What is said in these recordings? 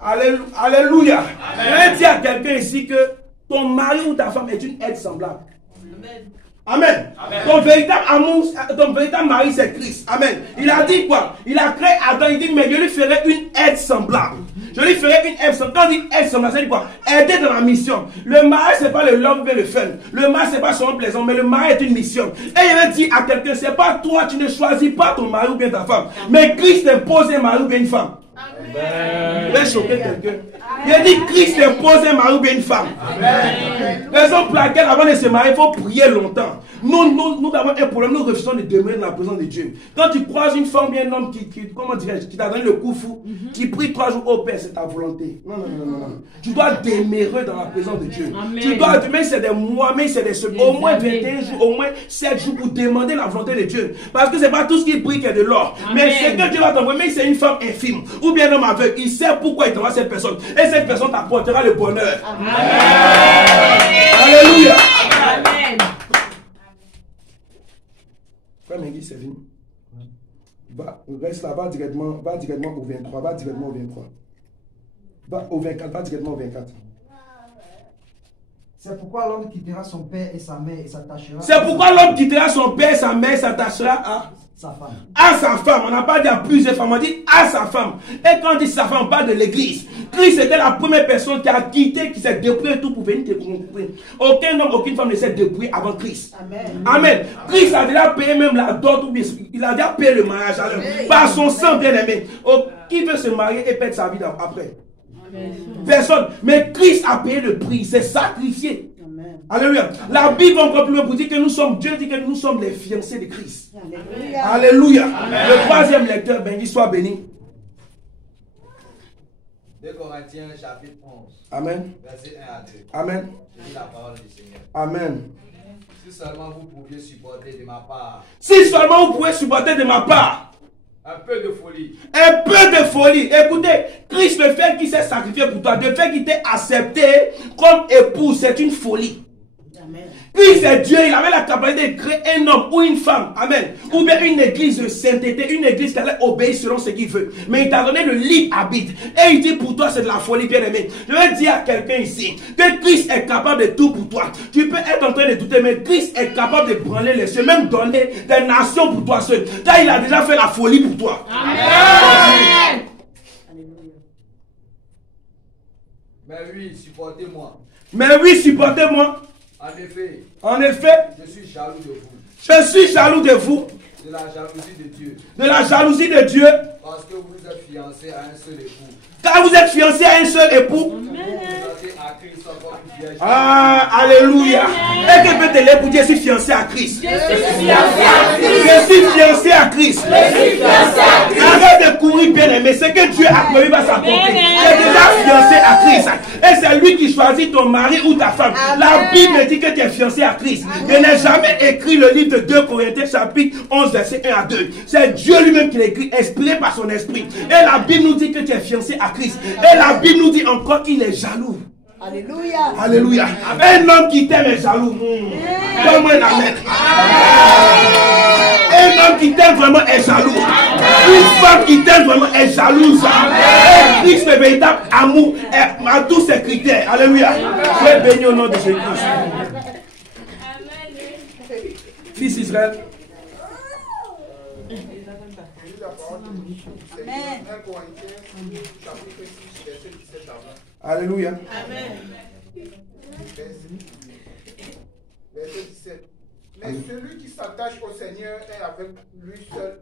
Alléluia. Je vais dire à quelqu'un ici que ton mari ou ta femme est une aide semblable. Amen. Amen. Ton véritable amour, ton véritable mari, c'est Christ. Amen. Il a dit quoi? Il a créé Adam, il dit, mais je lui ferai une aide semblable. Je lui ferai une aide semblable. Quand on dit aide semblable, ça dit quoi? Aider dans la mission. Le mari, c'est pas le love et le fun. Le mari, c'est pas seulement plaisant, mais le mari est une mission. Et il veut dire à quelqu'un, c'est pas toi, tu ne choisis pas ton mari ou bien ta femme. Mais Christ impose un mari ou bien une femme. Je vais choquer quelqu'un. Il a dit Christ impose un mari ou bien une femme. Raison pour laquelle avant de se marier, il faut prier longtemps. Nous avons un problème, nous refusons de demeurer dans la présence de Dieu. Quand tu croises une femme ou bien un homme comment dirais-je, qui t'a donné le coup fou, qui prie 3 jours au Père, c'est ta volonté. Non. Tu dois demeurer dans la présence de Dieu. Amen. Tu dois, même c'est des mois, même c'est des semaines, au moins 21 jours, au moins 7 jours pour demander la volonté de Dieu. Parce que c'est pas tout ce qui prie qui est de l'or. Mais c'est que Dieu va t'envoyer, même si c'est une femme infime ou bien un homme aveugle, il sait pourquoi il t'envoie cette personne. Et cette personne t'apportera le bonheur. Amen. Alléluia. Amen. Frère Mengi, c'est fini. Reste là, va directement au 23. Va directement au 23. Va au 24, va directement au 24. C'est pourquoi l'homme quittera son père et sa mère et s'attachera. C'est pourquoi l'homme quittera son père et sa mère et s'attachera à sa femme. À sa femme. On n'a pas dit à plusieurs femmes, on dit à sa femme. Et quand on dit sa femme, on parle de l'église. Christ était la première personne qui a quitté, qui s'est dépouillé tout pour venir te construire. Aucun homme, aucune femme ne s'est dépouillé avant Christ. Amen. Amen. Christ a déjà payé même la dot, il a déjà payé le mariage alors, par son sang bien aimé. Qui veut se marier et perdre sa vie après? Amen. Personne. Mais Christ a payé le prix, il s'est sacrifié. Amen. Alléluia. La Bible va encore plus loin pour dire que nous sommes, Dieu dit que nous sommes les fiancés de Christ. Alléluia. Alléluia. Amen. Le troisième lecteur, ben, il soit béni. 2 Corinthiens chapitre 11. Amen. Verset 1 à 2. Amen. Je lis la parole du Seigneur. Amen. Si seulement vous pouviez supporter de ma part. Si seulement vous pouvez supporter de ma part. Un peu de folie. Un peu de folie. Écoutez, Christ, le fait qu'il s'est sacrifié pour toi, le fait qu'il t'ait accepté comme époux, c'est une folie. Amen. Christ est Dieu, il avait la capacité de créer un homme ou une femme. Amen. Ou bien une église de sainteté, une église qui allait obéir selon ce qu'il veut. Mais il t'a donné le libre arbitre. Et il dit pour toi, c'est de la folie, bien aimé. Je vais dire à quelqu'un ici que Christ est capable de tout pour toi. Tu peux être en train de douter, mais Christ est capable de branler les cieux, même donner des nations pour toi seul. Car il a déjà fait la folie pour toi. Amen. Mais oui, supportez-moi. Mais oui, supportez-moi. En effet, je suis jaloux de vous. Je suis jaloux de vous. De la jalousie de Dieu. De la jalousie de Dieu. Parce que vous êtes fiancés à un seul époux. Car vous êtes fiancés à un seul époux. Ah, alléluia. Et que peut te lève pour dire je suis fiancé à Christ. Je suis fiancé à Christ. Je suis fiancé à Christ. Je suis fiancé à Christ. Arrête de courir, bien aimé. Ce que Dieu a promis va s'accomplir. Tu es déjà fiancé à Christ. Et c'est lui qui choisit ton mari ou ta femme. La Bible dit que tu es fiancé à Christ. Je n'ai jamais écrit le livre de 2 Corinthiens chapitre 11 verset 1 à 2. C'est Dieu lui-même qui l'écrit, inspiré par son esprit. Et la Bible nous dit que tu es fiancé à Christ. Et la Bible nous dit encore qu'il est jaloux. Alléluia. Alléluia. Un homme qui t'aime est jaloux. Donne-moi un amen. Un homme qui t'aime vraiment est jaloux. Une femme qui t'aime vraiment est jalouse. Et Christ, le véritable amour, a tous ses critères. Alléluia. Soyez bénis au nom de Jésus-Christ. Fils Israël. Amen. Alléluia. Amen. Verset 17. Mais celui qui s'attache au Seigneur est avec lui seul.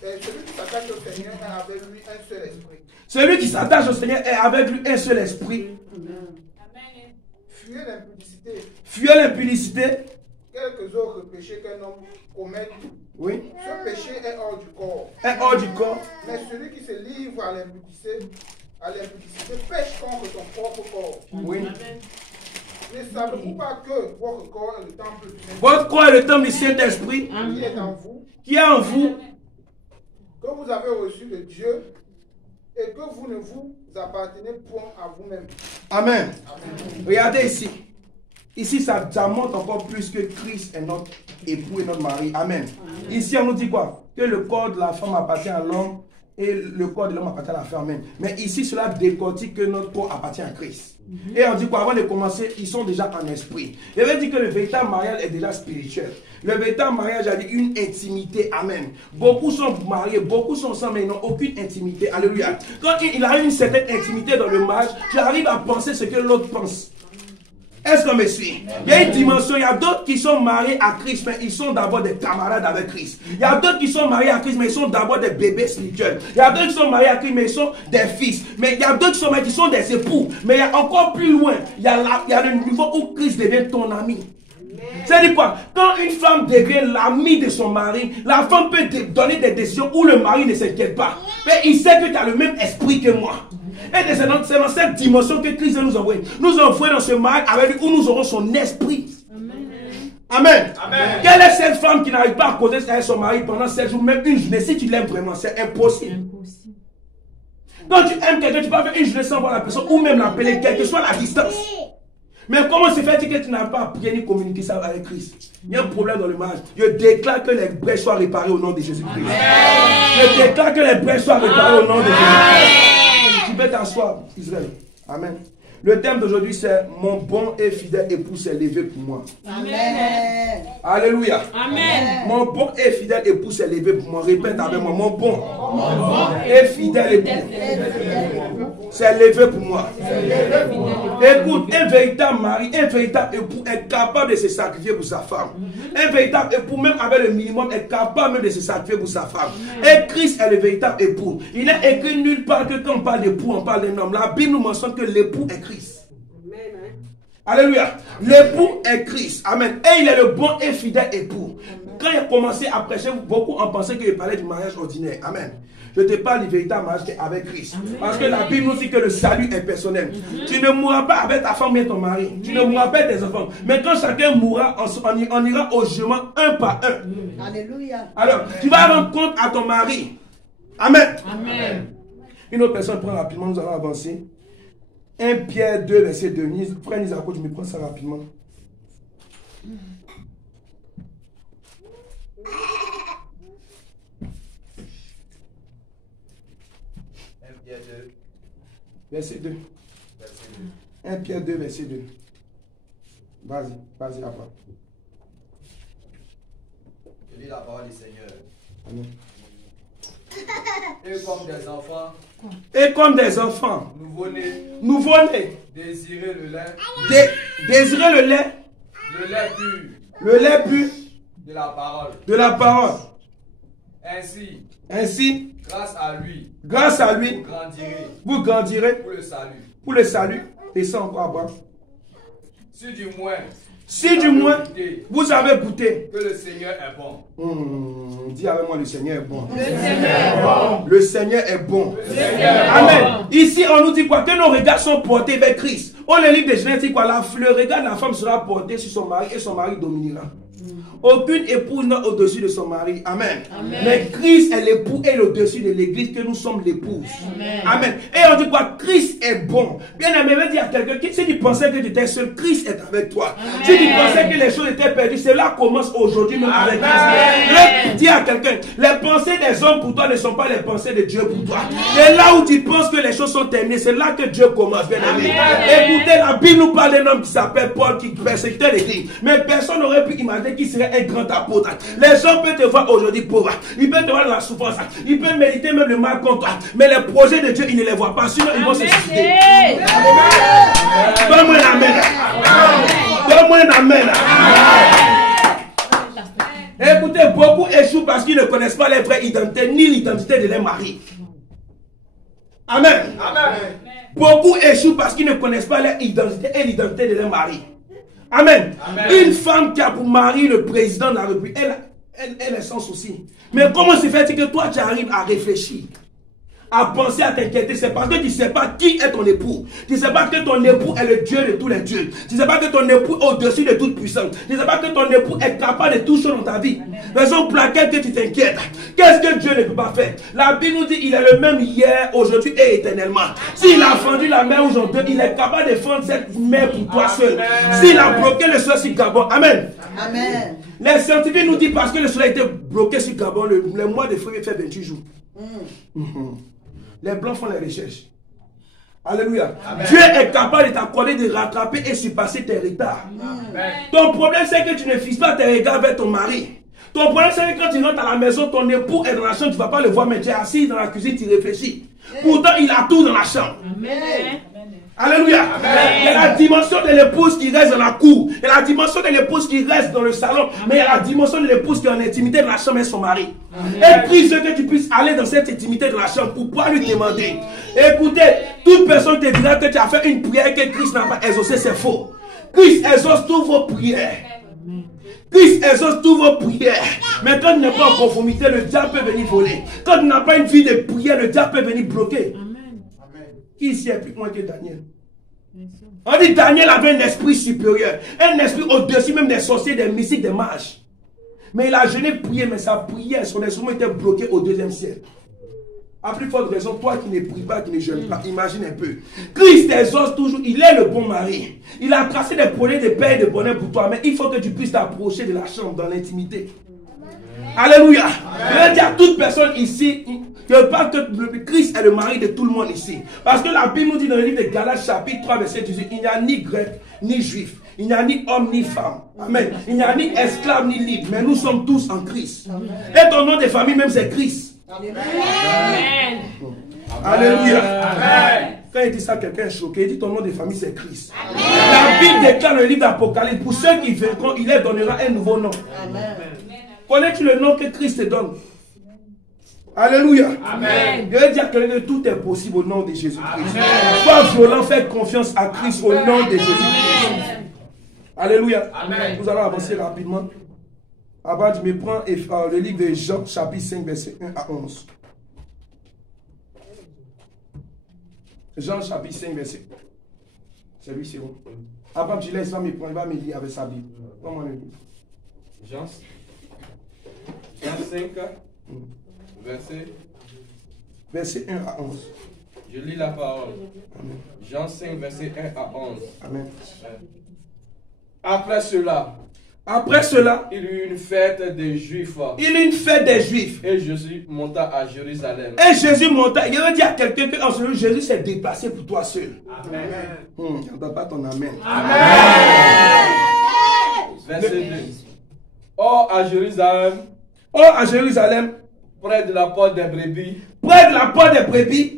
Celui qui s'attache au Seigneur est avec lui un seul esprit. Celui qui s'attache au Seigneur est avec lui un seul esprit. Amen. Fuyez l'impudicité. Fuyez l'impudicité. Quelques autres péchés qu'un homme commette. Oui. Ce péché est hors du corps. Est hors du corps. Mais celui qui se livre à l'impudicité pêche contre son propre corps. Oui. Amen. Ne savez-vous pas que votre corps est le temple du Saint-Esprit? Votre corps est le temple du Saint-Esprit qui est en vous. Qui est en vous. Que vous avez reçu de Dieu et que vous ne vous appartenez point à vous-même. Amen. Amen. Regardez ici. Ici, ça montre encore plus que Christ est notre époux et notre mari. Amen. Amen. Ici, on nous dit quoi? Que le corps de la femme appartient à l'homme et le corps de l'homme appartient à la femme. Mais ici, cela décortique que notre corps appartient à Christ. Et on dit quoi? Avant de commencer, ils sont déjà en esprit. Je veux dire que le véritable mariage est déjà spirituel. Le véritable mariage a dit une intimité. Amen. Beaucoup sont mariés, beaucoup sont ensemble, mais ils n'ont aucune intimité. Alléluia. Quand il a une certaine intimité dans le mariage, tu arrives à penser ce que l'autre pense. Est-ce qu'on me suit? Il y a une dimension, il y a d'autres qui sont mariés à Christ, mais ils sont d'abord des camarades avec Christ. Il y a d'autres qui sont mariés à Christ, mais ils sont d'abord des bébés spirituels. Il y a d'autres qui sont mariés à Christ, mais ils sont des fils. Mais il y a d'autres qui sont mariés, qui sont des époux. Mais il y a encore plus loin, il y a le niveau où Christ devient ton ami. C'est-à-dire quoi? Quand une femme devient l'ami de son mari, la femme peut donner des décisions où le mari ne s'inquiète pas. Mais il sait que tu as le même esprit que moi. Et c'est dans cette dimension que Christ nous envoie. Nous envoie dans ce mariage avec lui où nous aurons son esprit. Amen. Amen. Quelle est cette femme qui n'arrive pas à causer avec son mari pendant 7 jours, même une journée? Si tu l'aimes vraiment, c'est impossible. Quand tu aimes quelqu'un, tu peux faire une journée sans voir la personne ou même l'appeler, quelle que soit la distance. Mais comment se fait-il que tu n'as pas prié ni communiqué ça avec Christ? Il y a un problème dans le mariage. Je déclare que les brèches soient réparées au nom de Jésus-Christ. Je déclare que les brèches soient réparées au nom de Jésus-Christ. Tu peux t'asseoir, Israël. Amen. Le thème d'aujourd'hui, c'est mon bon et fidèle époux s'est levé pour moi. Amen. Alléluia. Amen. Mon bon et fidèle époux s'est levé pour moi. Répète avec moi. Mon bon et fidèle époux s'est levé pour moi. Écoute, un véritable mari, un véritable époux est capable de se sacrifier pour sa femme. Un véritable époux, même avec le minimum, est capable même de se sacrifier pour sa femme. Et Christ est le véritable époux. Il n'est écrit nulle part que quand on parle d'époux, on parle d'un homme. La Bible nous mentionne que l'époux est Christ. Alléluia. L'époux est Christ. Amen. Et il est le bon et fidèle époux. Quand il a commencé à prêcher, beaucoup ont pensé qu'il parlait du mariage ordinaire. Amen. Je te parle du véritable mariage qui est avec Christ. Amen. Parce que la Bible nous dit que le salut est personnel. Tu ne mourras pas avec ta femme et ton mari. Tu ne mourras pas avec tes enfants. Mais quand chacun mourra, on ira au jugement un par un. Alléluia. Alors, tu vas rendre compte à ton mari. Amen. Amen. Une autre personne prend rapidement, nous allons avancer. 1 Pierre 2, verset 2. Frère Nizako, tu me prends ça rapidement. 1 Pierre 2. Verset 2. 1 Pierre 2, verset 2. Vas-y, après. Je lis la parole du Seigneur. Amen. Et comme des enfants, et comme des enfants, nouveau-nés, désirez le lait, désirez le lait pur de la parole. De la parole. Ainsi, grâce à lui, vous grandirez pour le salut. Et ça encore à voir. Si du moins, vous avez goûté que le Seigneur est bon. Dis avec moi, le Seigneur est bon. Le Seigneur est bon. Le Seigneur est bon. Le Seigneur est Amen. Ici, on nous dit quoi? Que nos regards sont portés vers Christ. On le lit de Genèse, dit quoi? Le regard de la femme sera porté sur son mari et son mari dominera. Aucune épouse n'est au-dessus de son mari. Amen. Amen. Mais Christ est l'époux et au-dessus de l'église que nous sommes l'épouse. Amen. Amen. Et on dit quoi? Christ est bon. Bien aimé, veut dire à quelqu'un qui, si tu pensais que tu étais seul, Christ est avec toi. Amen. Si tu pensais que les choses étaient perdues, cela commence aujourd'hui même avec Christ. Dis à quelqu'un, les pensées des hommes pour toi ne sont pas les pensées de Dieu pour toi. C'est là où tu penses que les choses sont terminées, c'est là que Dieu commence. Bien aimé. Écoutez, la Bible nous parle d'un homme qui s'appelle Paul, qui persécutait l'église. Mais personne n'aurait pu imaginer qu'il serait un grand apôtre. Les gens peuvent te voir aujourd'hui pauvre. Ils peuvent te voir dans la souffrance. Ils peuvent méditer même le mal contre toi. Mais les projets de Dieu, ils ne les voient pas. Sinon, ils vont se suicider. Donne-moi un amen. Donne-moi un amen. Écoutez, beaucoup échouent parce qu'ils ne connaissent pas leur vraie identité ni l'identité de leur mari. Amen. Amen. Beaucoup échouent parce qu'ils ne connaissent pas leur identité et l'identité de leur mari. Amen. Amen. Une femme qui a pour mari le président de la République, elle est sans souci. Mais comment se fait-il que toi tu arrives à réfléchir, à penser, à t'inquiéter? C'est parce que tu ne sais pas qui est ton époux. Tu ne sais pas que ton époux est le Dieu de tous les dieux. Tu ne sais pas que ton époux est au-dessus de toute puissance. Tu ne sais pas que ton époux est capable de tout chose dans ta vie. Raison pour laquelle que tu t'inquiètes. Qu'est-ce que Dieu ne peut pas faire? La Bible nous dit qu'il est le même hier, aujourd'hui et éternellement. S'il a fendu la mer aujourd'hui, il est capable de fendre cette mer pour toi seul. S'il a bloqué le soleil sur Gabon, amen. Amen. Les scientifiques nous disent parce que le soleil était bloqué sur Gabon, le mois de février fait 28 jours. Les blancs font les recherches. Alléluia. Amen. Dieu est capable de t'accorder, de rattraper et surpasser tes retards. Amen. Ton problème, c'est que tu ne fixes pas tes regards vers ton mari. Ton problème, c'est que quand tu rentres à la maison, ton époux est dans la chambre, tu ne vas pas le voir, mais tu es assis dans la cuisine, tu réfléchis. Pourtant, il a tout dans la chambre. Amen. Alléluia. Amen. Il y a la dimension de l'épouse qui reste dans la cour. Il y a la dimension de l'épouse qui reste dans le salon. Amen. Mais il y a la dimension de l'épouse qui est en intimité dans la chambre avec son mari. Amen. Et prie que tu puisses aller dans cette intimité dans la chambre pour pouvoir lui demander. Écoutez, toute personne te dira que tu as fait une prière que Christ n'a pas exaucée, c'est faux. Christ exauce toutes vos prières. Christ exauce toutes vos prières. Mais quand tu n'es pas en conformité, le diable peut venir voler. Quand tu n'as pas une vie de prière, le diable peut venir bloquer. Qui ici est plus loin que Daniel? On dit Daniel avait un esprit supérieur, un esprit au-dessus même des sorciers, des mystiques, des mages. Mais il a jeûné, prié, mais sa prière, son instrument était bloqué au 2e siècle. À plus forte raison, toi qui ne pries pas, qui ne jeûnes pas, imagine un peu. Christ exauce toujours, il est le bon mari. Il a tracé des projets de paix et de bonheur pour toi, mais il faut que tu puisses t'approcher de la chambre dans l'intimité. Alléluia. Je veux dire à toute personne ici, je parle que Christ est le mari de tout le monde ici. Parce que la Bible nous dit dans le livre de Galates chapitre 3 verset 18, il n'y a ni grec ni juif, il n'y a ni homme ni femme. Amen. Il n'y a ni esclave ni libre, mais nous sommes tous en Christ. Et ton nom de famille même c'est Christ. Amen. Alléluia. Amen. Quand il dit ça, quelqu'un est choqué. Il dit ton nom de famille c'est Christ. Amen. La Bible déclare dans le livre d'Apocalypse, pour ceux qui vaincront, il leur donnera un nouveau nom. Amen. Connais-tu le nom que Christ te donne? Alléluia. Amen. Je veux dire que tout est possible au nom de Jésus-Christ. Sois violent, fais confiance à Christ au nom de Jésus-Christ. Alléluia. Amen. Nous allons avancer rapidement. Avant, je me prends le livre de Jean, chapitre 5, verset 1 à 11. Jean, chapitre 5, verset 1. C'est lui, c'est bon. Avant, je laisse, il va me lire avec sa Bible. Comment le lire? Jean 5, verset 1 à 11. Je lis la parole. Amen. Jean 5, verset 1 à 11. Amen. Après cela, il y eut une fête des Juifs. Et Jésus monta à Jérusalem. Et Jésus monta. Il veut dire à quelqu'un que en ce moment, Jésus s'est déplacé pour toi seul. Amen. On ne donne pas ton amen. Amen. Verset 2. Or à Jérusalem, près de la porte des brebis,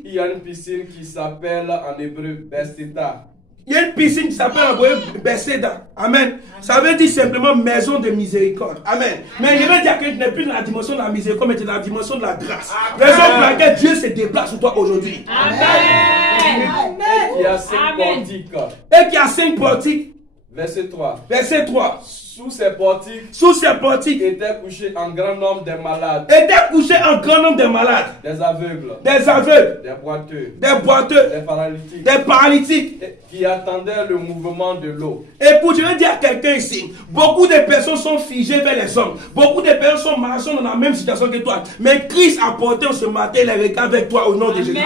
il y a une piscine qui s'appelle en hébreu Bethesda. Il y a une piscine qui s'appelle en hébreu Bethesda. Amen. Ça veut dire simplement maison de miséricorde. Amen. Mais je veux dire que tu n'es plus dans la dimension de la miséricorde, mais tu es dans la dimension de la grâce. Raison pour laquelle Dieu se déplace sur toi aujourd'hui. Amen. Et qui a 5 portiques. Et qui a 5 portiques. Verset 3. Verset 3. Sous ces portiques étaient couchés un grand nombre de malades. Des aveugles. Des boiteux. Des paralytiques. Qui attendaient le mouvement de l'eau. Écoute, je veux dire à quelqu'un ici, beaucoup de personnes sont figées vers les hommes. Beaucoup de personnes sont malades, sont dans la même situation que toi. Mais Christ a porté ce matin les regards avec toi au nom de Jésus.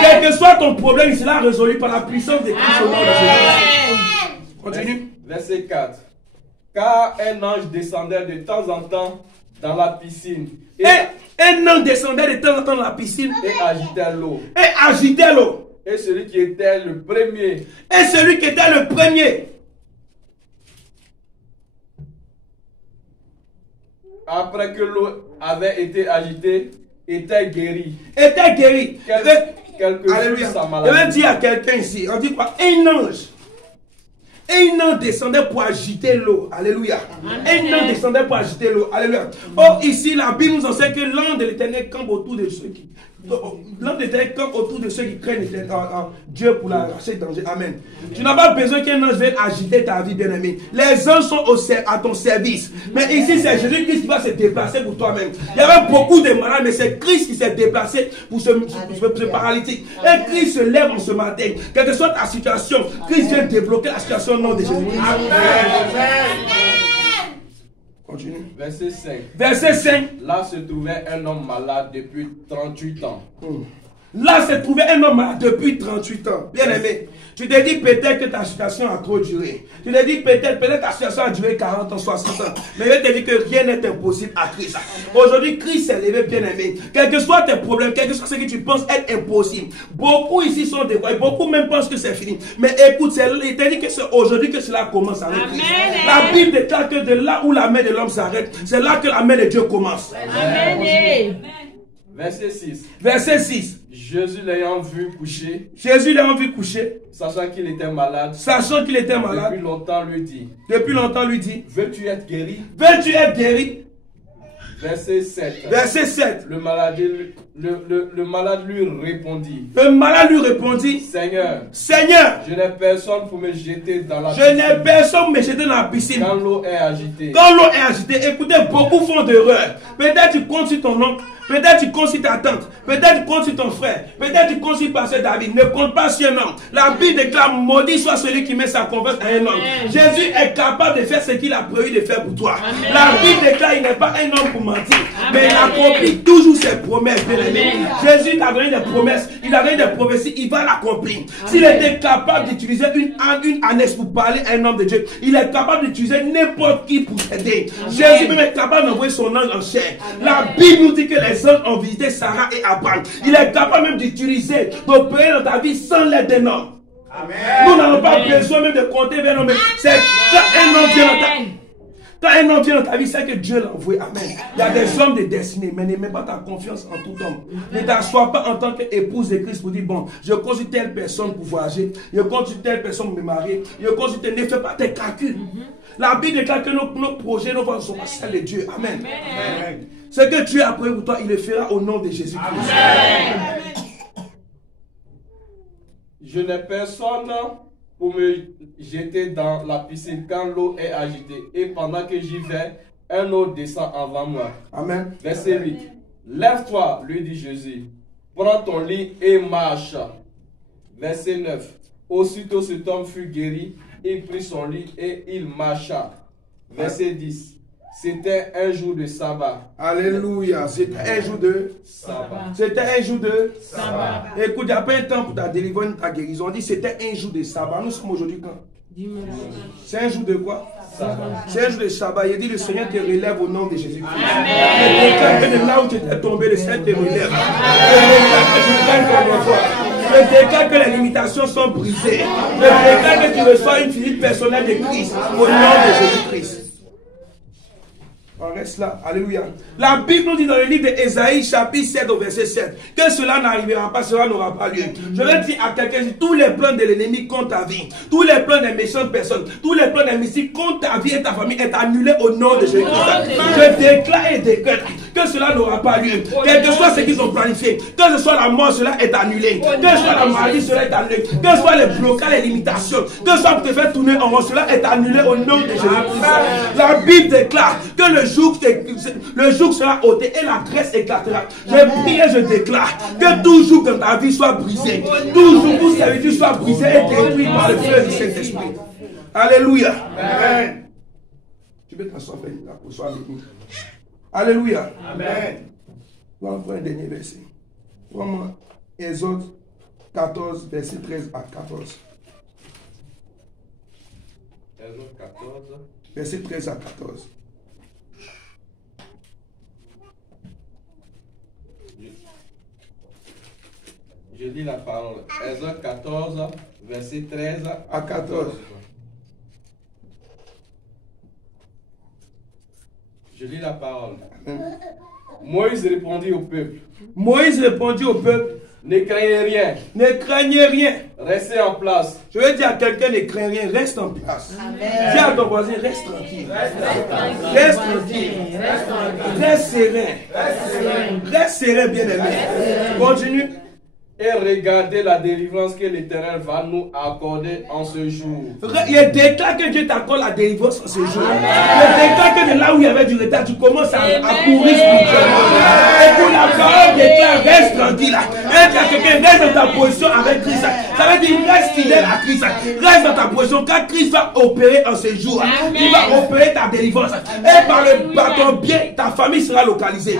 Quel que soit ton problème, il sera résolu par la puissance de Christ au nom de Jésus. Continue. Verset 4. Car un ange descendait de temps en temps dans la piscine. Et un ange descendait de temps en temps dans la piscine. Et agitait l'eau. Et celui qui était le premier. Après que l'eau avait été agitée, était guéri. Quel que fût sa maladie. Je vais dire à quelqu'un ici, on dit quoi? Un ange descendait pour agiter l'eau. Alléluia. Un ange descendait pour agiter l'eau. Alléluia. Or, ici, la Bible nous enseigne que l'ange de l'Éternel campe autour de ceux qui... L'ange de l'Éternel campe autour de ceux qui craignent Dieu pour la racheter danger. Amen. Tu n'as pas besoin qu'un ange vienne agiter ta vie, bien-aimé. Les anges sont à ton service. Mais ici, c'est Jésus-Christ qui va se déplacer pour toi-même. Il y avait beaucoup de malades, mais c'est Christ qui s'est déplacé pour ce paralytique. Et Christ se lève en ce matin. Quelle que soit ta situation, Christ vient débloquer la situation au nom de Jésus-Christ. Continue. Verset 5. Verset 5. Là se trouvait un homme malade depuis 38 ans. Là, s'est trouvé un homme malade depuis 38 ans. Bien aimé. Tu te dis peut-être que ta situation a trop duré. Tu te dis peut-être ta situation a duré 40 ans, 60 ans. Mais je te dis que rien n'est impossible à Christ. Aujourd'hui, Christ s'est levé, bien aimé. Quels que soient tes problèmes, quel que soit ce que tu penses être impossible. Beaucoup ici sont dévoilés. Beaucoup même pensent que c'est fini. Mais écoute, il te dit que c'est aujourd'hui que cela commence avec Christ. La Bible déclare que de là où la main de l'homme s'arrête, c'est là que la main de Dieu commence. Amen. Verset 6. Verset 6. Jésus l'ayant vu coucher, sachant qu'il était malade, depuis longtemps lui dit, veux-tu être guéri? Verset 7. Le malade lui répondit, Seigneur, je n'ai personne pour me jeter dans la piscine. Quand l'eau est agitée. Écoutez, beaucoup font d'erreurs. Peut-être tu comptes sur ton oncle. Peut-être tu comptes sur ta tante. Peut-être tu comptes sur ton frère. Peut-être tu comptes sur pasteur David. Ne compte pas sur un homme. La Bible déclare, maudit soit celui qui met sa confiance à un homme. Jésus est capable de faire ce qu'il a prévu de faire pour toi. Amen. La Bible déclare, il n'est pas un homme pour mentir. Mais il accomplit toujours ses promesses. Jésus t'a donné des promesses. Il a donné des prophéties. Il va l'accomplir. S'il était capable d'utiliser une ânesse pour parler à un homme de Dieu, il est capable d'utiliser n'importe qui pour t'aider. Jésus même est capable d'envoyer son ange en chair. La Bible nous dit que les anges ont visité Sarah et Abraham. Il est capable même d'utiliser, d'opérer dans ta vie sans l'aide d'un homme. Nous n'avons pas besoin même de compter vers l'homme. C'est quand un homme vient dans ta vie. Quand un homme vient dans ta vie, c'est que Dieu l'a envoyé. Amen. Il y a des hommes de destinée, mais ne mets pas ta confiance en tout homme. Ne t'assois pas en tant qu'épouse de Christ pour dire, bon, je compte sur telle personne pour voyager, je compte sur telle personne pour me marier, je compte sur telle... Ne fais pas tes calculs. La Bible déclare que nos projets, nos voies ne sont pas celles de Dieu. Amen. Amen. Ce que Dieu a prévu pour toi, il le fera au nom de Jésus-Christ. Je n'ai personne pour me jeter dans la piscine quand l'eau est agitée. Et pendant que j'y vais, un autre descend avant moi. Amen. Verset 8. Lève-toi, lui dit Jésus. Prends ton lit et marche. Verset 9. Aussitôt cet homme fut guéri, il prit son lit et il marcha. Verset 10. C'était un jour de sabbat. Alléluia. C'était un jour de sabbat. C'était un jour de sabbat. Écoute, il n'y a pas un temps pour ta délivrance, ta guérison. On dit c'était un jour de sabbat. Nous sommes aujourd'hui quand? C'est un jour de quoi? C'est un jour de sabbat. Il dit le Seigneur te relève au nom de Jésus-Christ. Je déclare que de là où tu étais tombé, le Seigneur te relève. Je déclare que les limitations sont brisées. Je déclare que tu reçois une visite personnelle de Christ au nom de Jésus-Christ. On reste là. Alléluia. La Bible nous dit dans le livre d'Ésaïe, chapitre 7, au verset 7, que cela n'arrivera pas, cela n'aura pas lieu. Je vais dire à quelqu'un, tous les plans de l'ennemi contre ta vie, tous les plans des méchantes personnes, tous les plans des mystiques contre ta vie et ta famille est annulé au nom de Jésus-Christ. Je déclare et décrète que cela n'aura pas lieu. Quel que soit ce qu'ils ont planifié, que ce soit la mort, cela est annulé. Que ce soit la maladie, cela est annulé. Que ce soit les blocages, les limitations, que ce soit pour te faire tourner en rond, cela est annulé au nom de Jésus-Christ. La Bible déclare que le joug sera ôté et la graisse éclatera. Je prie et je déclare que tout joug dans ta vie soit brisé. Tout joug, toute servitude soit brisée et détruit par le feu du Saint-Esprit. Alléluia. Amen. Tu peux t'asseoir, faire la position avec nous. Alléluia. Amen. On va voir un dernier verset. Vraiment, Exode 14, verset 13 à 14. Exode 14. Verset 13 à 14. Je lis la parole. Exode 14, verset 13 à 14. Je lis la parole. Moïse répondit au peuple. Moïse répondit au peuple. Ne craignez rien. Ne craignez rien. Restez en place. Je veux dire à quelqu'un, ne crains rien, reste en place. Dis à ton voisin, reste tranquille. Reste tranquille. Reste serein. Reste serein, bien aimé. Continue. Et regardez la délivrance que l'Éternel va nous accorder en ce jour. Il déclare que Dieu t'accorde la délivrance en ce jour. Il déclare que de là où il y avait du retard, tu commences à courir spirituellement. Et pour la parole déclare, reste tranquille. Et quelqu'un reste dans ta position avec Christ. Ça veut dire, reste fidèle à Christ. Reste dans ta position car Christ va opérer en ce jour. Il va opérer ta délivrance. Et par ton bien, ta famille sera localisée.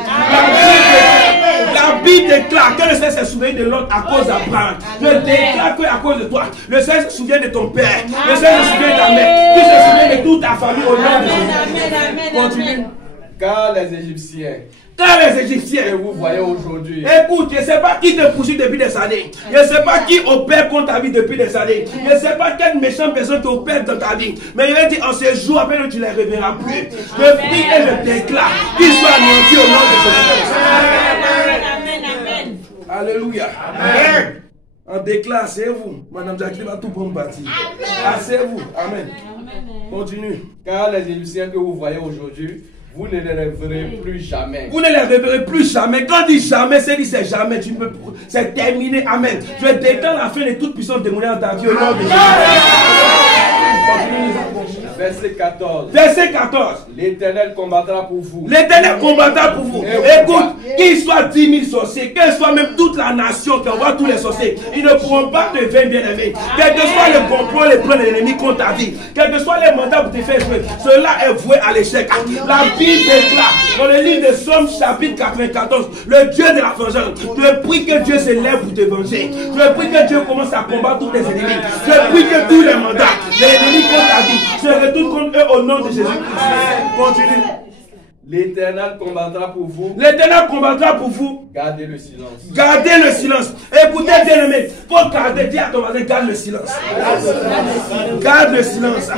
La Bible déclare que le Seigneur s'est souvenu de l'autre à cause d'Abraham. Je déclare qu'à cause de toi, le Seigneur se souvient de ton père. Le Seigneur se souvient de ta mère. Il se souvient de toute ta famille au nom de Jésus. Continue. Car les Égyptiens Que vous voyez aujourd'hui, écoute, je ne sais pas qui te poursuit depuis des années. Je ne sais pas qui opère contre ta vie depuis des années. Je ne sais pas quelle méchante personne opère dans ta vie. Mais je vais dire en ce jour, après tu ne les reverras plus. Je prie et je déclare qu'ils soient anéantis au nom de Jésus. Alléluia. Amen. On déclare, asseyez-vous. Madame Jacqueline va tout prendre parti. Asseyez-vous. Amen. Continue. car les Égyptiens que vous voyez aujourd'hui, vous ne les reverrez plus jamais. Vous ne les reverrez plus jamais. Quand on dit jamais, c'est jamais. Tu peux, c'est terminé. Amen. Je déclare la fin de toute puissance démoniaque dans ta vie au nom de Jésus. Verset 14. Verset 14. L'Éternel combattra pour vous. L'Éternel combattra pour vous. Écoute, qu'il soit 10 000 sorciers, qu'elle soit même toute la nation qui envoie tous les sorciers, ils ne pourront pas te faire bien aimé. Quel que soit le complot, les plans de l'ennemi contre ta vie, quel que soit les mandats pour te faire jouer, cela est voué à l'échec. La Bible déclare dans le livre de Psaume chapitre 94, le Dieu de la vengeance. Je prie que Dieu se lève pour te venger. Je prie que Dieu commence à combattre tous les ennemis. Je prie que tous les mandats, les ennemis contre ta vie, se retournent contre eux au nom de Jésus-Christ. Continue. L'Éternel combattra pour vous. L'Éternel combattra pour vous. Gardez le silence. Gardez le silence. Écoutez, bien aimé. Faut garder. Dis à ton voisin, garde le silence. Garde le silence.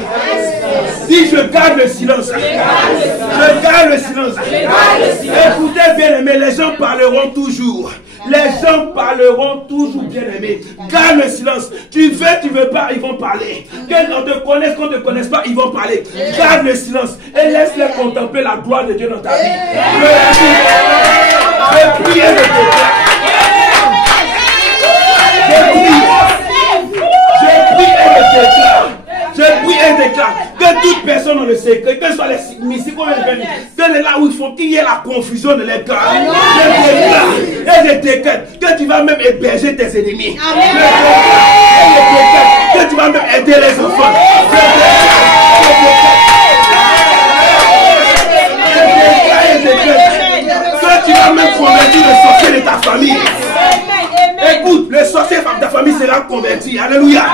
Dis, je garde le silence. Je garde le silence. Écoutez, bien aimé, les gens parleront toujours. Les gens parleront toujours, bien aimé. Garde le silence. Tu veux pas, ils vont parler. Qu'on te connaisse, qu'on ne te connaisse pas, ils vont parler. Garde le silence et laisse-les contempler la gloire de Dieu dans ta vie. Je prie et je déclare. Je prie et je déclare. Je prie et je déclare que toute personne dans le secret, que ce soit les mystiques ou les que là où ils font, qu'il y ait la confusion de leur cœur. Je déclare et je déclare que tu vas même héberger tes ennemis. Je déclare et je déclare que tu vas même aider les enfants. Que tu vas même convertir le sorcier de ta famille. Écoute, le sorcier de ta famille sera converti. Alléluia.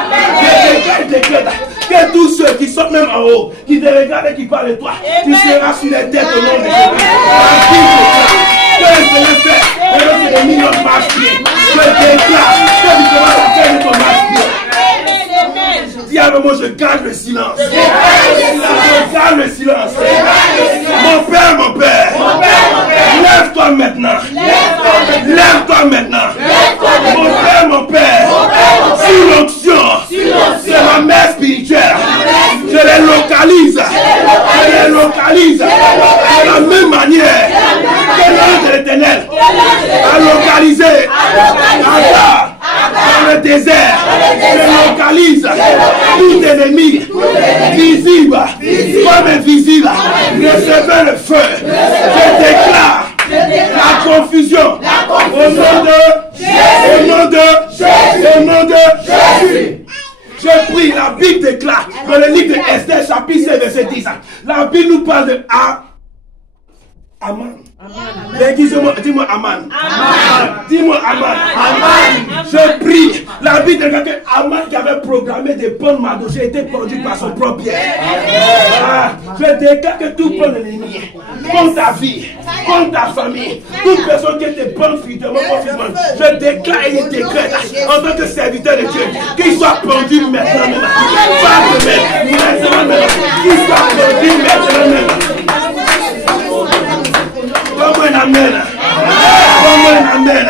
Je déclare que tous ceux qui sont même en haut, qui te regardent et qui parlent de toi, tu seras sur les têtes au nom de Jésus. Que le Seigneur fait, et que les millions marche-pied. Je déclare que tu commences à faire de ton marche-pied. Dis avec moi, je garde le silence. Je garde le silence. Mon père, lève-toi maintenant. Lève-toi maintenant. Mon père, sous l'onction de ma mère spirituelle, je les localise. Je les localise de la même manière que l'ange de l'Éternel a localisé Agar dans le désert. Je localise tout ennemi, visible comme invisible. Recevez le feu. Je déclare la confusion au nom de Jésus. Je prie, la Bible déclare dans le livre de Esther, chapitre 7, verset 10. La Bible nous parle de Aman. Dis-moi Aman. Dis-moi Aman. Je prie. La Bible déclare que Aman qui avait programmé des bonnes Mardochée était pendu par son propre pied. Je déclare que tout plan ennemi, contre ta vie, contre ta famille, toute personne qui était bonne spirituellement, je déclare et je décrète en tant que serviteur de Dieu qu'il soit pendu maintenant. Qu'il soit pendu maintenant. Comment un amen? Comment un amen?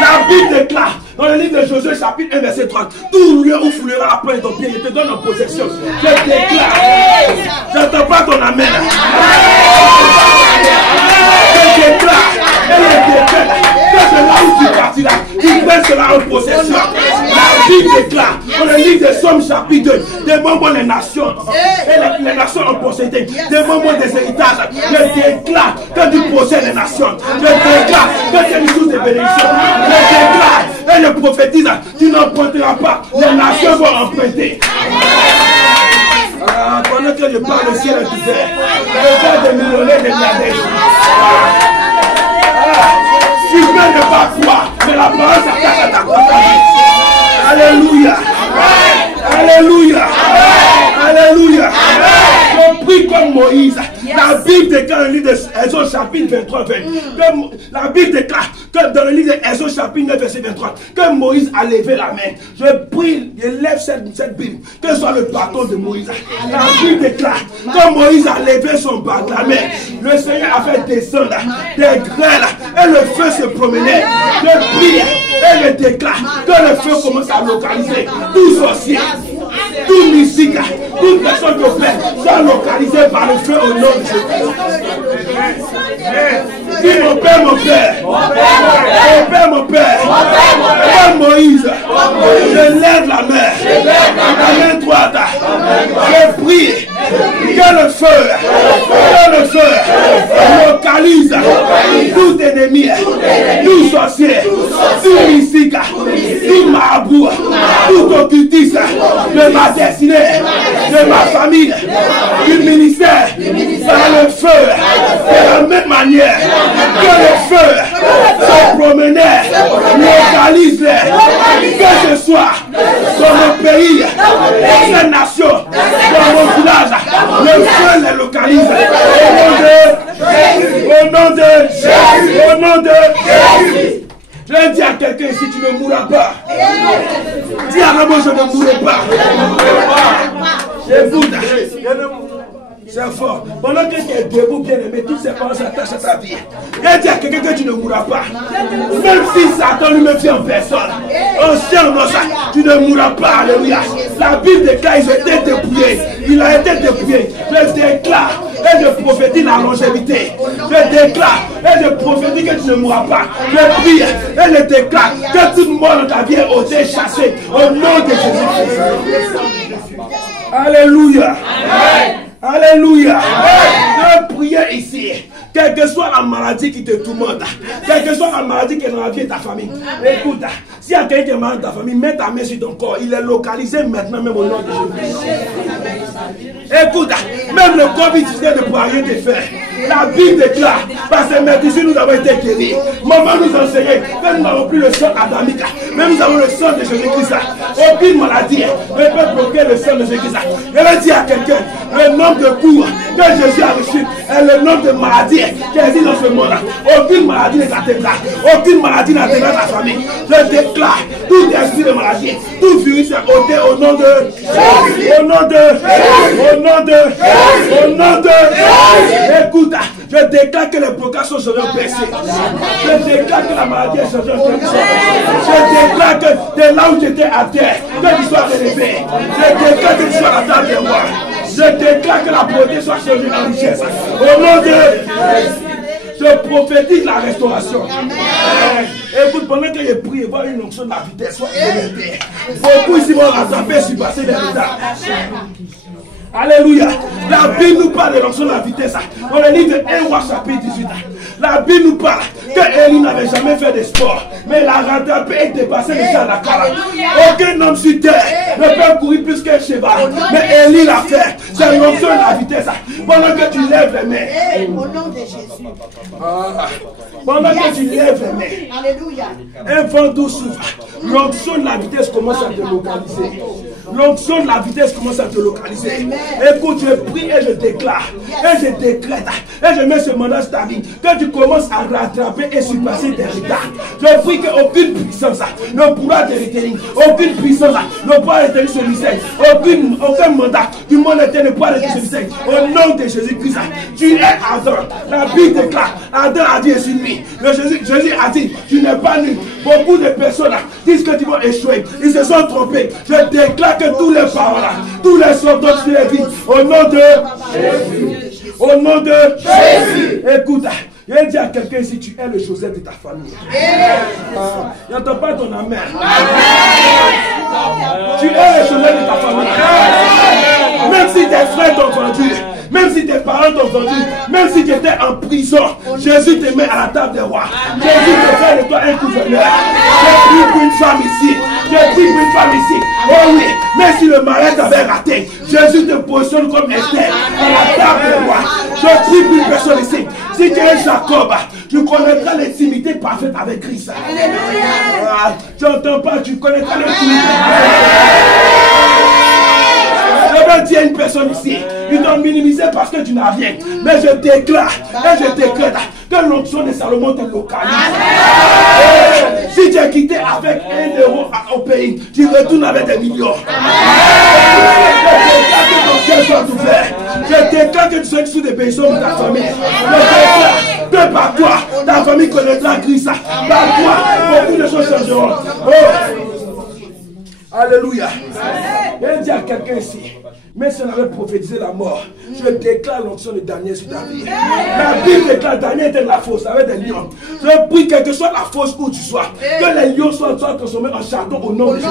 La Bible déclare dans le livre de Josué, chapitre 1, verset 30, tout lieu où foulera la plaie de ton pied, je te donne en possession. Je déclare. J'entends pas ton amen. Je déclare. Et je déclare que c'est là où tu partiras. Tu prends cela en possession. La Bible déclare Dans le livre de Somme chapitre 2, des moments les nations, et les nations ont possédé, des moments des héritages. Je déclare que tu possèdes les nations. Je déclare que tu es une source de bénédiction. Je déclare et je prophétise, tu n'emprunteras pas, les nations vont emprunter. Pendant que je parle, le ciel est ouvert. Je fais des millionnaires, des milliardaires. Tu peux ne pas croire, mais la parole s'attache à ta croyance. Alléluia. Alléluia. Alléluia. Je prie comme Moïse. La Bible déclare dans le livre d'Exode chapitre 23, 20. La Bible déclare que dans le livre d'Exode chapitre 9, verset 23, que Moïse a levé la main. Je prie, je lève cette Bible, que ce soit le bâton de Moïse. La Bible déclare que Moïse a levé son bâton, la main. Le Seigneur a fait descendre des grêles et le feu se promenait. Je prie et je déclare que le feu commence à localiser tout sorcier, tout mystique, toute personne de plaît, soit localisée par le feu au nom de Jésus. Dis mon Père, mon Père, mon Père, mon Père, comme Moïse, je lève la main droite, je prie que le feu localise tout ennemi, tout sorcier, tout mystique, tout marabout, tout occultiste de ma destinée, de ma famille, du ministère, par le feu, de la même manière que le feu se promenait, localise-les, que ce soit dans mon pays, dans cette nation, dans mon village, le feu les localise. Au nom de Jésus, au nom de Jésus. Je dis à quelqu'un ici, tu ne mourras pas. Dis à moi, je ne mourrai pas. Écoute, c'est fort. Pendant que tu es debout, bien aimé, toutes ces paroles s'attachent à ta vie. Je dis à quelqu'un que tu ne mourras pas. Même si Satan lui-même vient en personne, en serment ça, tu ne mourras pas. Alléluia. La Bible déclare, il a été dépouillé. Il a été dépouillé. Je déclare et je prophétise la longévité. Je déclare et je prophétise que tu ne mourras pas. Je prie et je déclare que toute mort dans ta vie est ôtée, chassée au nom de Jésus. Alléluia. Alléluia. Je prie ici, quelle que soit la maladie qui te tourmente, quelle que soit la maladie qui est dans la vie de ta famille. Écoute, s'il y a quelqu'un qui est malade dans ta famille, mets ta main sur ton corps. Il est localisé maintenant, même au nom de Jésus. Écoute, même le Covid-19 ne pourra rien te faire. La Bible déclare, parce que maintenant nous avons été guéris. Maman nous enseignait que nous n'avons plus le sang adamique, mais nous avons le sang de Jésus-Christ. Aucune maladie ne peut bloquer le sang de Jésus-Christ. Je vais dire à quelqu'un, le nombre de coups que Jésus a reçu et le nombre de maladies qui existent dans ce monde. Aucune maladie ne t'atteindra. Aucune maladie n'atteindra ta famille. Je déclare tout esprit de maladie, tout virus est ôté au nom de Jésus. Au nom de Jésus. Au nom de Jésus. Au nom de Jésus. Écoute, je déclare que les blocages seront baissés. Je déclare que la maladie est changée en quelque sorte. Je déclare que de là où tu étais à terre, que tu sois relevé. Je déclare que tu sois à la table des rois. Je déclare que la beauté soit changée en richesse. Au nom de Jésus. Je prophétise la restauration. Écoute, pendant que je prie, voir une onction de la vitesse, soit élevé. Beaucoup ici vont rattraper, surpasser les retards. Alléluia. La Bible nous parle de l'onction de la vitesse. Dans le livre de 1 Roi chapitre 18. La Bible nous parle que Élie n'avait jamais fait de sport. Mais il a rattrapé et dépassé les gens à la carte. Aucun homme sur terre ne peut courir plus qu'un cheval. Mais Élie l'a fait. C'est l'onction de la vitesse. Pendant que tu lèves les mains. Au nom de Jésus. Pendant que tu lèves les mains. Alléluia. Un vent doux souffle. L'onction de la vitesse commence à te localiser. L'onction de la vitesse commence à te localiser. Écoute, je prie et je déclare. Et je décrète. Et je mets ce mandat sur ta vie. Que tu commences à rattraper et surpasser tes retards. Je prie qu'aucune puissance ne pourra te retenir. Aucune puissance ne pourra retenir ce mystère. Aucun mandat du monde entier ne pourra retenir ce mystère. Au nom de Jésus-Christ, tu es Adam. La Bible déclare, Adam a dit sur lui. Jésus a dit, tu n'es pas nul. Beaucoup de personnes disent que tu vas échouer. Ils se sont trompés. Je déclare que tous les paroles, tous les sortants sur les vies, au nom de Jésus. Au nom de Jésus. Écoute, je dis à quelqu'un si tu es le Joseph de ta famille. N'entends pas ton amen. Tu es Même si tes frères t'ont vendu, même si tes parents t'ont vendu, même si tu étais en prison, Jésus te met à la table des rois. Jésus te fait de toi un gouverneur. Je prie pour une femme ici. Je prie pour une femme ici. Oh oui, même si le mariage t'avait raté, Jésus te positionne comme Esther à la table des rois. Je prie pour une personne ici. Si tu es Jacob, tu connaîtras l'intimité parfaite avec Christ. Ah, tu n'entends pas, tu connaîtras l'intimité parfaite. Je veux dire une personne ici, ils t'ont minimisé parce que tu n'as rien. Mais je déclare et je décrète que l'onction de Salomon te localise. Si tu es quitté avec 1 euro au pays, tu retournes avec des millions. Je déclare que ton cœur soit ouvert. Je déclare que tu sois sous des bénédictions de ta famille. Je déclare que par toi, ta famille connaîtra Christ. Par toi, beaucoup de choses changeront. Oh. Alléluia. Je dis à quelqu'un ici, même si on avait prophétisé la mort, je déclare l'onction de Daniel sur ta vie. La Bible déclare Daniel était de la fosse avec des lions. Je prie quelle que soit la fosse où tu sois, que les lions soient transformés en chardon au nom de Jésus.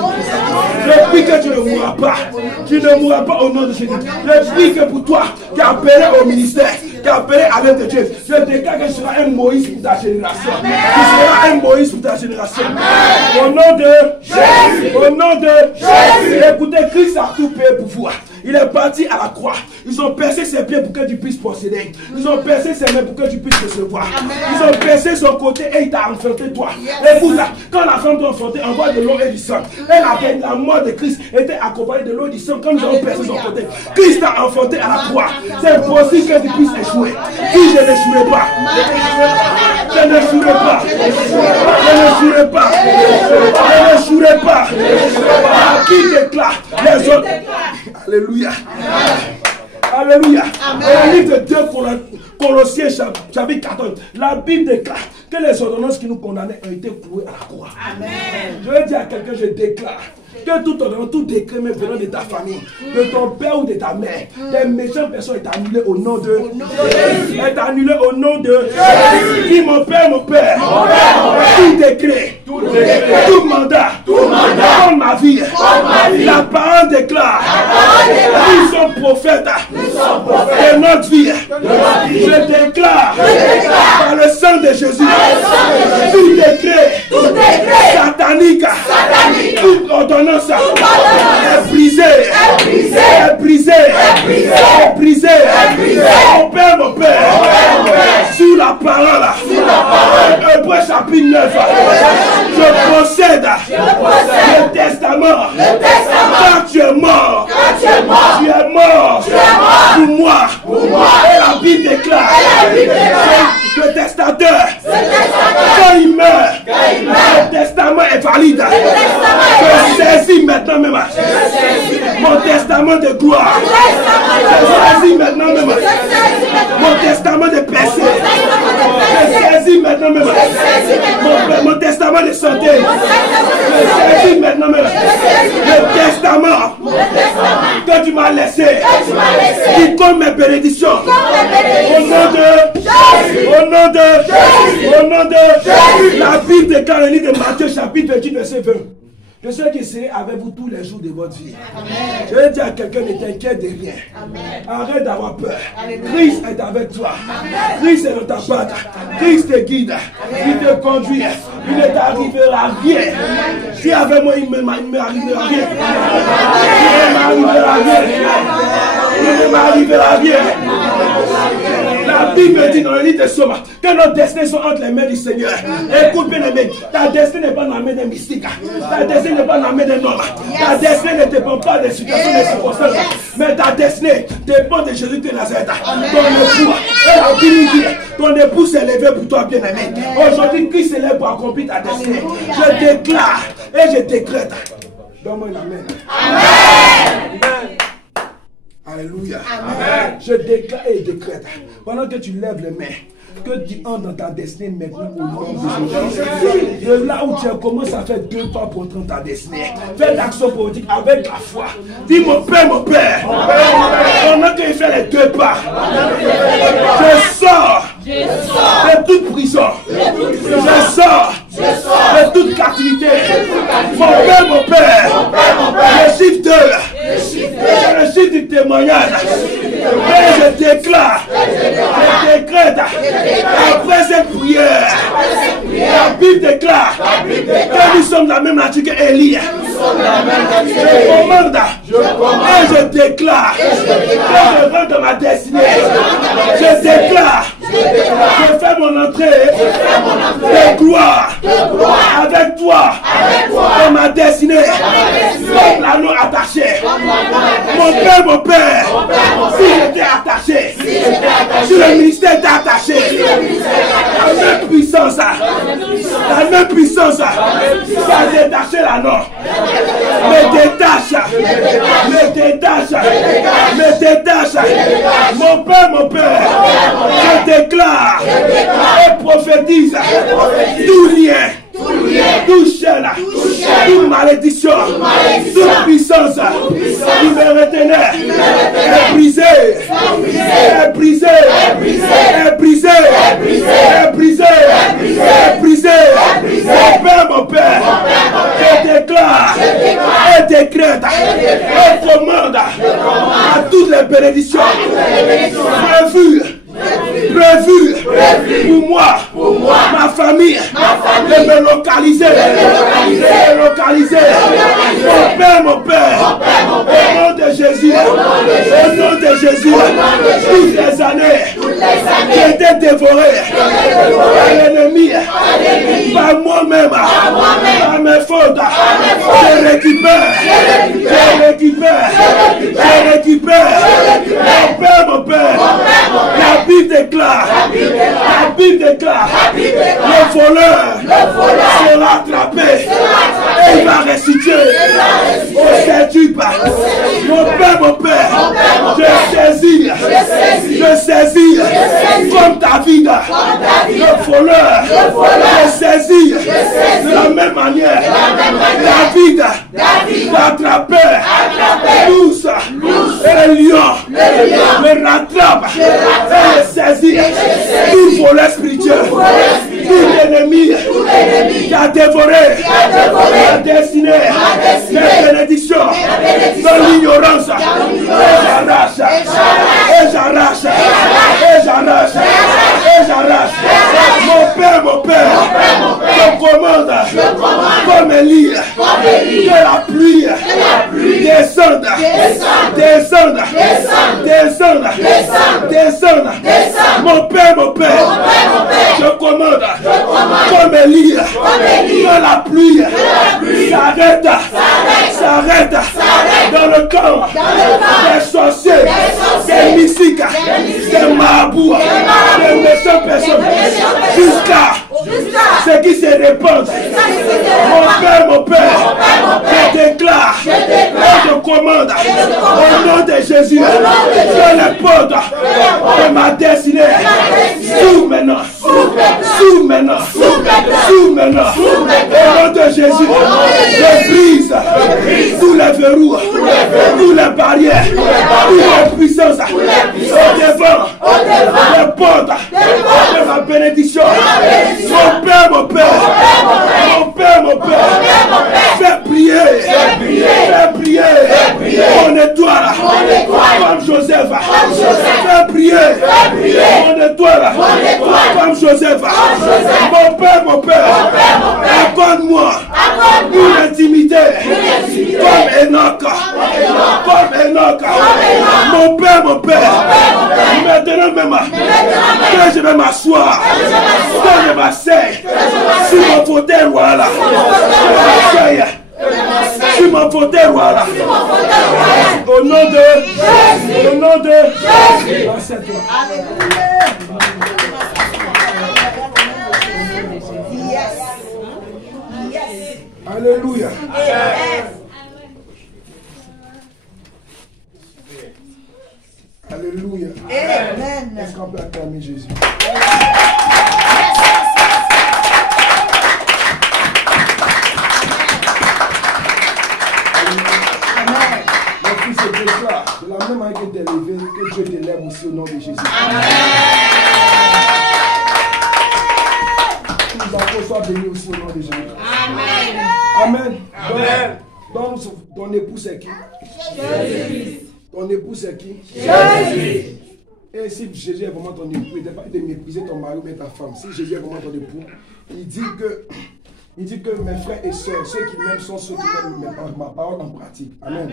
Je prie que tu ne mourras pas. Tu ne mourras pas au nom de Jésus. Je prie que pour toi, qui as appelé au ministère, qui as appelé à l'œuvre de Dieu, je déclare que tu seras un Moïse pour ta génération. Tu seras un Moïse pour ta génération. Au nom de Jésus. Au nom de Jésus. Écoutez, Christ a tout payé pour vous. Il est parti à la croix. Ils ont percé ses pieds pour que tu puisses posséder. Ils ont percé ses mains pour que tu puisses recevoir. Ils ont percé son côté et il t'a enfanté toi. Écoute, quand la femme t'a enfanté, envoie de l'eau et du sang. Et la mort de Christ était accompagnée de l'eau et du sang. Quand nous avons percé son côté, Christ t'a enfanté à la croix. C'est possible que tu puisses échouer. Si je n'échouerai pas, je n'échouerai pas, je n'échouerai pas, je n'échouerai pas. Qui déclare les autres? Alléluia. Alléluia. Dans le livre de 2 Colossiens chapitre 14, la Bible déclare que les ordonnances qui nous condamnaient ont été clouées à la croix. Amen. Je veux dire à quelqu'un, je déclare que tout ordonnance, tout décret même venant de ta famille, de ton père ou de ta mère, des méchantes personnes est annulé au nom de Jésus. Est annulé au nom de Jésus. Dis mon père, tout décret, tout mandat, dans ma vie, la parole déclare, nous sommes prophètes de notre vie. Je déclare par le sang de Jésus, tout décret satanique, toute ordonnance est brisée, est brisée. Mon père, sur la parole, Hébreux chapitre 9, je possède le testament. Quand tu es mort, tu es mort pour moi. Et la Bible déclare le testateur, quand il meurt, le testament est valide. Je saisis maintenant même mon testament de gloire. Je saisis maintenant même mon testament de péché. Je saisis maintenant même mon testament de santé. Je saisis maintenant même le testament que tu m'as laissé, qui compte mes bénédictions. Au nom de Jésus. Au nom de Jésus. Au nom de Jésus. La Bible déclare le livre de Matthieu chapitre 28 verset 20. Je sais que c'est avec vous tous les jours de votre vie. Amen. Je vais dire à quelqu'un, ne t'inquiète de rien. Amen. Arrête d'avoir peur. Amen. Christ est avec toi. Amen. Christ est dans ta patte. Christ te guide. Amen. Il te conduit. Il ne t'arrivera rien. Si avec moi, il ne m'arrivera rien. Il ne m'arrivera rien. Il ne m'arrivera rien. La Bible me dit dans le livre de Somme que nos destinées sont entre les mains du Seigneur. Écoute bien aimé, ta destinée n'est pas dans la main des mystiques. Ta destinée n'est pas dans la main des hommes. Ta destinée ne dépend pas des situations, des circonstances. Mais ta destinée dépend de Jésus de Nazareth. Ton époux, et la Bible dit, ton époux s'est levé pour toi bien aimé. Aujourd'hui, Christ s'est levé pour accomplir ta destinée. Je déclare et je décrète. Donne-moi une amen. Amen. Alléluia. Amen. Je déclare et décrète. Pendant que tu lèves les mains, que tu entres dans ta destinée maintenant au nom de Jésus. De là où tu commences à faire 2 pas pour entrer dans ta destinée. Fais l'action politique avec la foi. Dis mon père. Pendant que tu fais les 2 pas, je sors de toute prison. Je sors de toute captivité. Mon père. Le chiffre 2. C'est le chiffre du témoignage. et je déclare que je rentre dans ma destinée. Je déclare, je fais mon entrée de gloire avec toi dans ma destinée. Comme l'anneau attaché. Mon père, si j'étais attaché, si le ministère était attaché, la même puissance, qui a détaché l'anneau, me détache. Mon père, je déclare et prophétise tout lien, toute chaîne, toute malédiction, toute puissance qui me retenait est brisée, est brisée. Mon père, je déclare et décrète et commande à toutes les bénédictions prévues pour moi, ma famille, de me localiser. Mon père, au nom de Jésus, toutes les années qui étaient dévorées par l'ennemi, par moi-même, par mes fautes, je récupère. Mon père, la Bible déclare, le voleur sera attrapé et il va restituer au septuple. Mon père, je saisis comme David, le voleur, je saisis de la même manière. David l'attrapait tous et le lion me rattrape et le saisit. Tout volet spirituel, tout ennemi qui a dévoré la destinée, les bénédictions dans l'ignorance, et j'arrache. Mon père, je commande comme Élie que la pluie descende. Mon père, je commande comme Élie que la pluie s'arrête dans le camp des sorciers, des mystiques, des marabouts, des méchants personnes, jusqu'à ce qui se répandent. Mon père, je déclare et je commande au nom de Jésus que les portes de ma destinée s'ouvrent maintenant. Au nom de Jésus, je brise tous les verrous, tous les barrières, toutes les puissances au devant les portes de ma bénédiction. Mon père, fais prier mon étoile comme Joseph. Fais prier mon étoile comme Joseph. Mon père, accorde-moi une intimité comme Enoch. Mon père, maintenant même que je vais m'asseoir, que je m'asseye sur mon fauteuil, voilà. Sur mon fauteuil, voilà. Au nom de Jésus. Alléluia. Alléluia. Amen. Est-ce qu'on peut acclamer Jésus? Mon fils, je déclare de la même manière que tu es élevé, que Dieu t'élève aussi au nom de Jésus. Que nous enfants soient bénis aussi au nom de Jésus. Amen. Donc, ton époux c'est qui? Jésus. Ton époux c'est qui? Jésus. Et si Jésus est vraiment ton époux, il ne t'a pas de mépriser ton mari ou ta femme. Si Jésus est vraiment ton époux, il dit que Il dit que mes frères et sœurs, ceux qui m'aiment sont ceux qui mettent ma parole en pratique. Amen.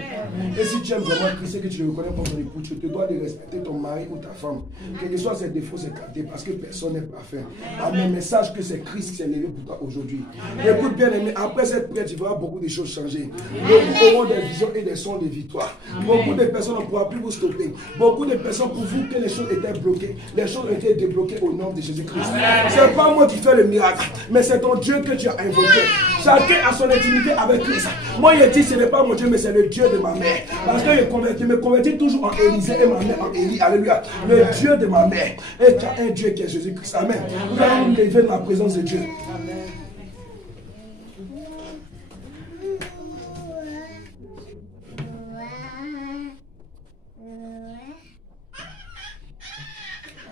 Et si tu aimes vraiment Christ et que tu le reconnais comme ton époux, tu te dois de respecter ton mari ou ta femme. Quel que soit ses défauts, ses qualités, parce que personne n'est parfait. Amen. Mais sache que c'est Christ qui s'est levé pour toi aujourd'hui. Écoute bien aimé, après cette prière, tu verras beaucoup de choses changer. Beaucoup auront des visions et des sons de victoire. Beaucoup de personnes ne pourront plus vous stopper. Beaucoup de personnes pour vous que les choses étaient bloquées. Les choses ont été débloquées au nom de Jésus-Christ. C'est pas moi qui fais le miracle, mais c'est ton Dieu que tu as invoqué. Chacun a son intimité avec Christ. Moi, je dis, ce n'est pas mon Dieu, mais c'est le Dieu de ma mère. Parce que je me convertis toujours en Élisée et ma mère en Élie. Alléluia. Le Dieu de ma mère. Et tu as un Dieu qui est Jésus-Christ. Amen. Nous allons nous lever dans la présence de Dieu.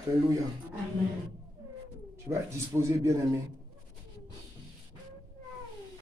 Alléluia. Tu vas être disposé, bien-aimé.